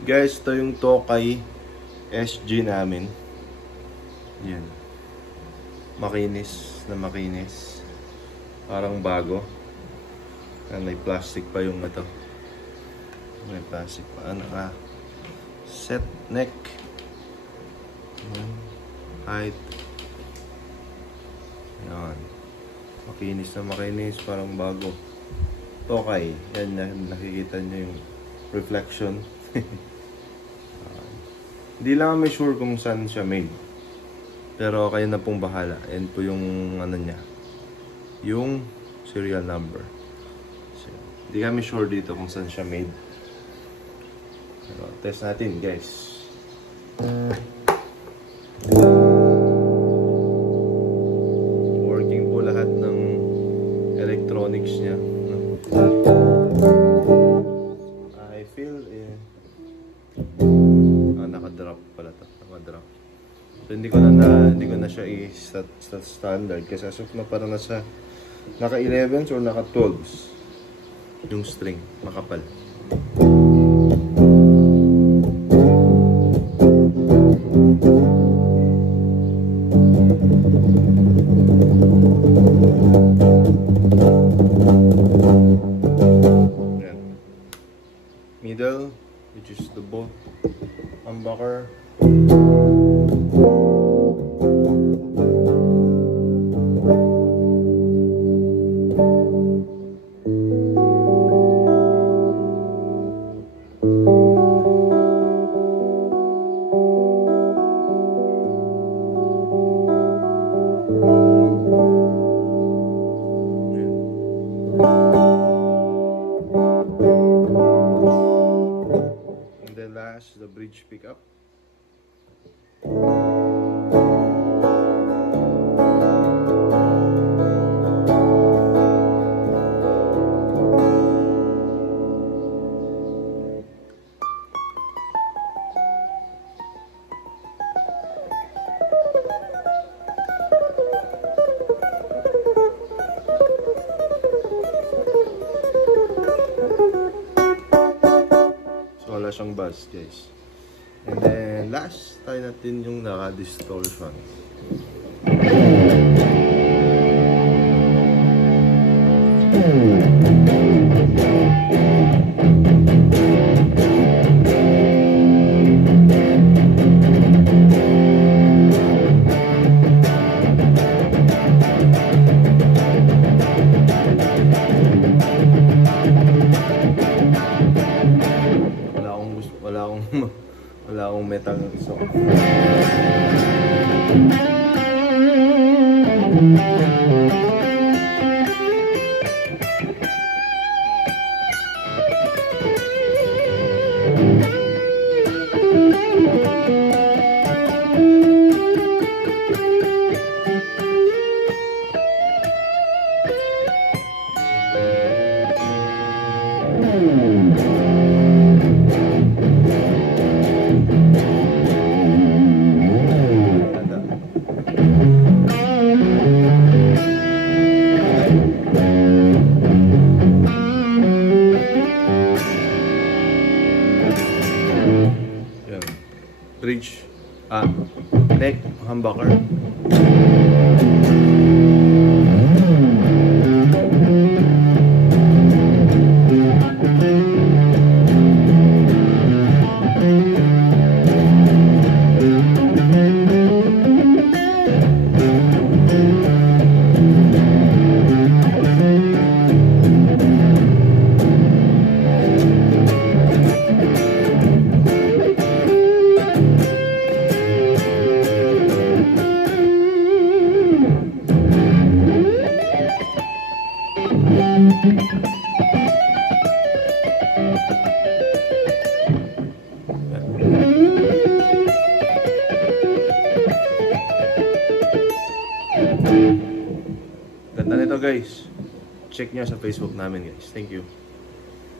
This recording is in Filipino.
Guys, ito yung Tokai SG namin. Yan. Makinis na makinis. Parang bago. May plastic pa yung ito. May plastic pa. Ano ka? Set neck. Height. Yan. Makinis na makinis. Parang bago. Tokai. Yan. Nakikita nyo yung reflection. Hindi lang kami sure kung saan siya made. Pero kayo na pong bahala. Yan po yung ano niya. Yung serial number. So, hindi kami sure dito kung saan siya made. Pero test natin, guys. Working po lahat ng electronics niya. I feel naka-drop pala to. Naka-drop. So hindi ko na siya i-set sa standard kasi as of na parang nasa naka 11s or naka 12s yung string, makapal. Yan. Middle, which is the bolt humbucker. And then last, the bridge pickup. Wala siyang buzz, guys. And then last, tayo natin yung naka-distortion. Wala akong metal song. Bridge, neck, humbucker. Ganda nito, guys. Check nyo sa Facebook namin, guys. Thank you.